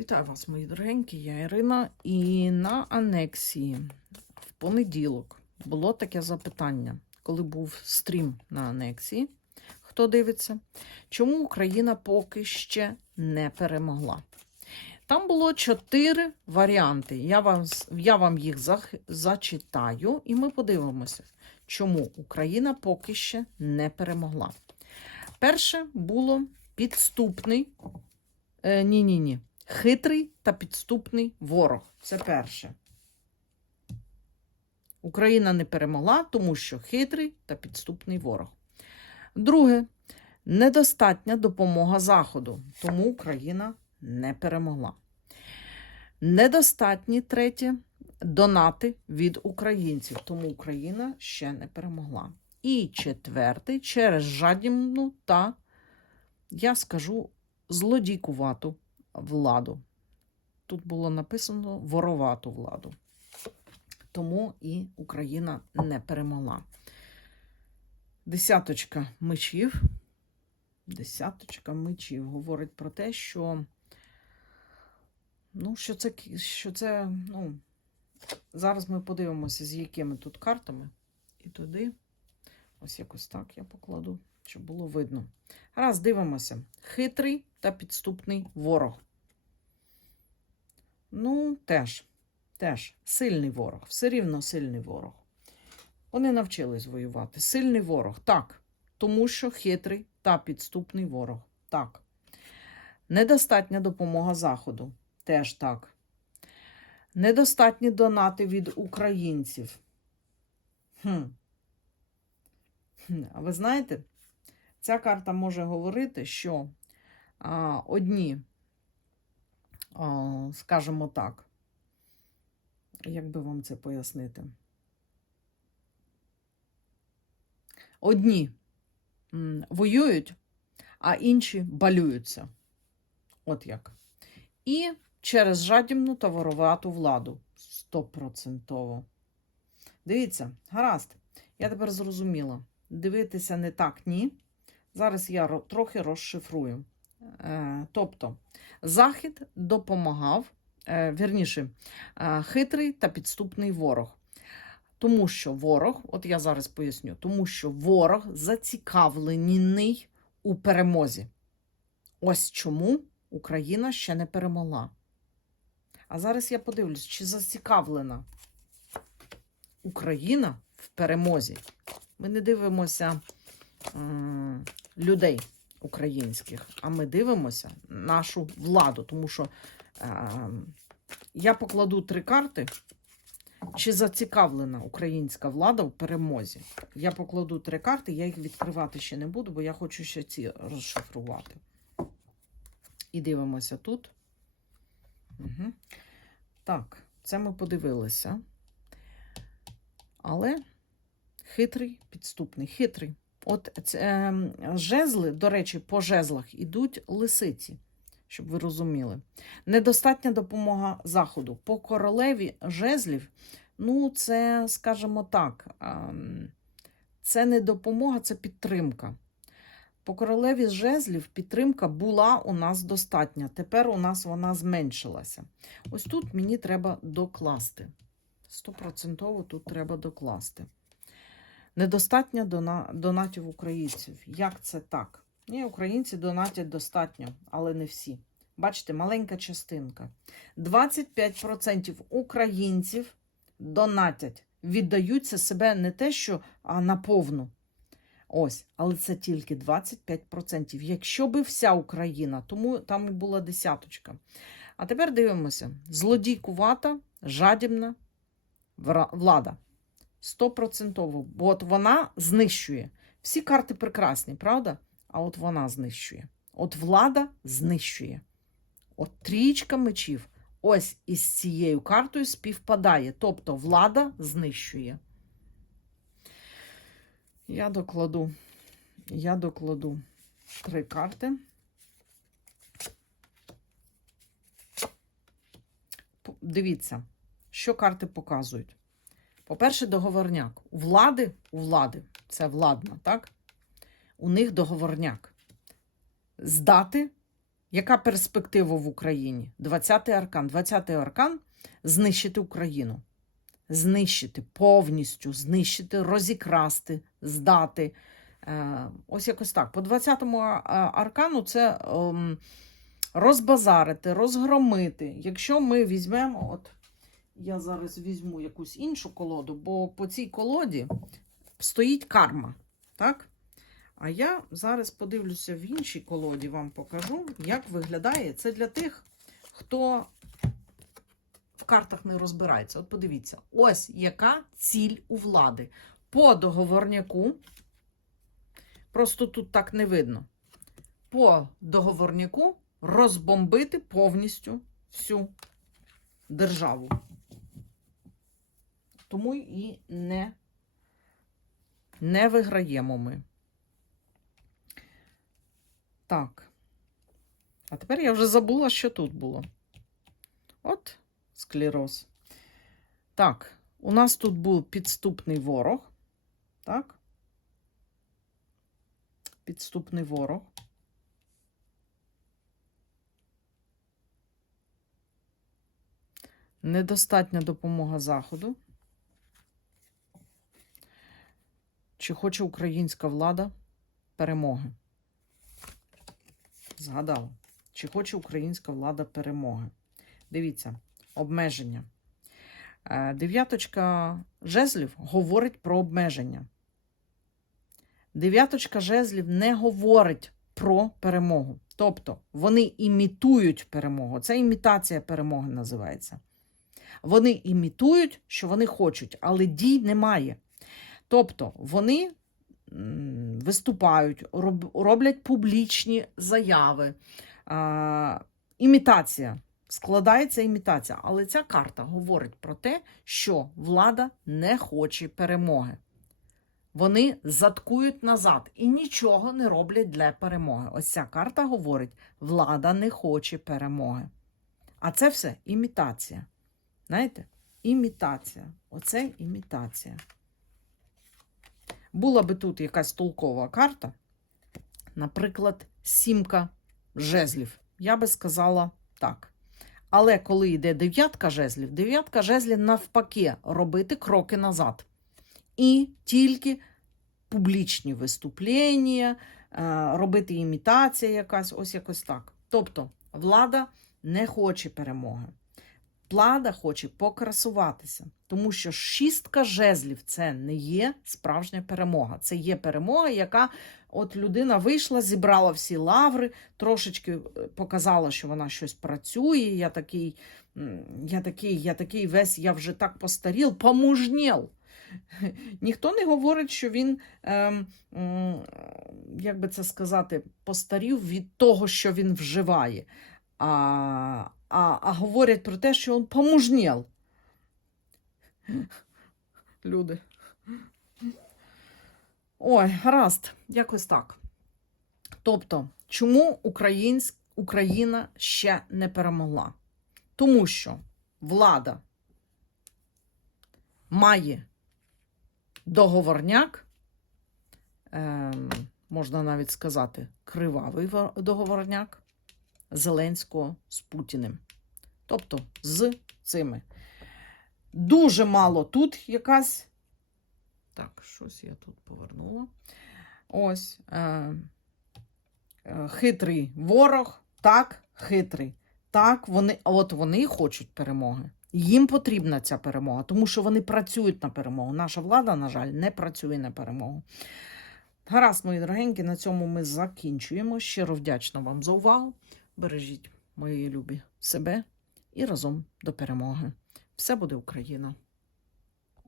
Вітаю вас, мої дорогенькі, я Ірина. І на анексії в понеділок було таке запитання, коли був стрім на анексії. Хто дивиться, чому Україна поки ще не перемогла? Там було чотири варіанти. Я вам, я вам їх зах- зачитаю, і ми подивимося, чому Україна поки ще не перемогла. Перше було підступний. Е, ні, ні, ні. Хитрий та підступний ворог. Це перше. Україна не перемогла, тому що хитрий та підступний ворог. Друге, недостатня допомога Заходу, тому Україна не перемогла. Недостатні третє донати від українців, тому Україна ще не перемогла. І четвертий через жадібну та, я скажу, злодійкувату владу. Тут було написано воровату владу. Тому і Україна не перемогла. Десяточка мечів. Десяточка мечів говорить про те, що, ну, що це, що це, ну, зараз ми подивимося, з якими тут картами. І туди, ось якось так я покладу, щоб було видно. Раз дивимося. Хитрий та підступний ворог. Ну, теж, теж сильний ворог, все рівно сильний ворог. Вони навчились воювати. Сильний ворог, так. Тому що хитрий та підступний ворог. Так. Недостатня допомога Заходу. Теж так. Недостатні донати від українців. Хм. А ви знаєте, ця карта може говорити, що а, одні, а, скажімо так, як би вам це пояснити? Одні воюють, а інші балюються. От як. І через жадібну та воровату владу. Стопроцентово. Дивіться, гаразд. Я тепер зрозуміла. Дивитися не так, ні. Зараз я трохи розшифрую. Е, тобто, Захід допомагав, е, вірніше, е, хитрий та підступний ворог. Тому що ворог, от я зараз поясню, тому що ворог зацікавлений у перемозі. Ось чому Україна ще не перемогла. А зараз я подивлюсь, чи зацікавлена Україна в перемозі. Ми не дивимося людей українських, а ми дивимося нашу владу. Тому що е, я покладу три карти. Чи зацікавлена українська влада в перемозі? Я покладу три карти, я їх відкривати ще не буду, бо я хочу ще ці розшифрувати. І дивимося тут. Угу. Так, це ми подивилися. Але хитрий, підступний, хитрий. От е, жезли, до речі, по жезлах ідуть лисиці, щоб ви розуміли. Недостатня допомога Заходу. По королеві жезлів, ну, це, скажімо так, ем, це не допомога, це підтримка. По королеві жезлів підтримка була у нас достатня. Тепер у нас вона зменшилася. Ось тут мені треба докласти. Стопроцентово тут треба докласти. Недостатньо дона- донатів українців. Як це так? Ні, українці донатять достатньо, але не всі. Бачите, маленька частинка. 25% українців донатять, віддаються себе не те, що а наповну. Ось, але це тільки 25%. Якщо би вся Україна, тому там і була десяточка. А тепер дивимося: злодійкувата, жадібна влада. Стопроцентово. Бо от вона знищує. Всі карти прекрасні, правда? А от вона знищує. От влада знищує. От трієчка мечів ось із цією картою співпадає. Тобто влада знищує. Я докладу. Я докладу три карти. Дивіться, що карти показують. По-перше, договорняк. У влади, у влади, це владна, так? У них договорняк. Здати Яка перспектива в Україні? 20-й аркан. 20-й аркан знищити Україну. Знищити повністю, знищити, розікрасти, здати. Е, ось якось так. По 20-му а- а- аркану це ем, розбазарити, розгромити. Якщо ми візьмемо, от я зараз візьму якусь іншу колоду, бо по цій колоді стоїть карма. Так? А я зараз подивлюся в іншій колоді, вам покажу, як виглядає це для тих, хто в картах не розбирається. От подивіться, ось яка ціль у влади. По договорняку, просто тут так не видно. По договорняку розбомбити повністю всю державу. Тому і не, не виграємо ми. Так. А тепер я вже забула, що тут було. От склероз. Так, у нас тут був підступний ворог. Так. Підступний ворог. Недостатня допомога Заходу. Чи хоче українська влада перемоги? Згадала. Чи хоче українська влада перемоги? Дивіться, обмеження. Е, Дев'яточка жезлів говорить про обмеження. Дев'яточка жезлів не говорить про перемогу. Тобто вони імітують перемогу. Це імітація перемоги називається. Вони імітують, що вони хочуть, але дій немає. Тобто вони виступають, роб- роблять публічні заяви. Імітація. Складається імітація. Але ця карта говорить про те, що влада не хоче перемоги. Вони заткують назад і нічого не роблять для перемоги. Ось ця карта говорить: влада не хоче перемоги. А це все імітація. Знаєте? Імітація. Оце імітація. Була би тут якась толкова карта, наприклад, сімка жезлів. Я би сказала так. Але коли йде дев'ятка жезлів, дев'ятка жезлів навпаки робити кроки назад. І тільки публічні виступлення, е, робити імітація якась, ось якось так. Тобто влада не хоче перемоги. Влада хоче покрасуватися, тому що шістка жезлів це не є справжня перемога. Це є перемога, яка от людина вийшла, зібрала всі лаври, трошечки е, показала, що вона щось працює. Я такий, я такий, я такий весь, я вже так постаріл, помужнєл. Ніхто не говорить, що він, м, як би це сказати, постарів від того, що він вживає. А, а, а говорять про те, що він помужнєл. Люди. Ой, гаразд, якось так. Тобто, чому українсь... Україна ще не перемогла? Тому що влада має договорняк, ем, можна навіть сказати, кривавий договорняк Зеленського з Путіним. Тобто з цими. Дуже мало тут якась. Так, щось я тут повернула. Ось. Е, е, хитрий ворог. Так, хитрий. Так, вони, от вони хочуть перемоги. Їм потрібна ця перемога, тому що вони працюють на перемогу. Наша влада, на жаль, не працює на перемогу. Гаразд, мої дорогенькі, на цьому ми закінчуємо. Щиро вдячна вам за увагу. Бережіть, мої любі, себе і разом до перемоги. Все буде Україна!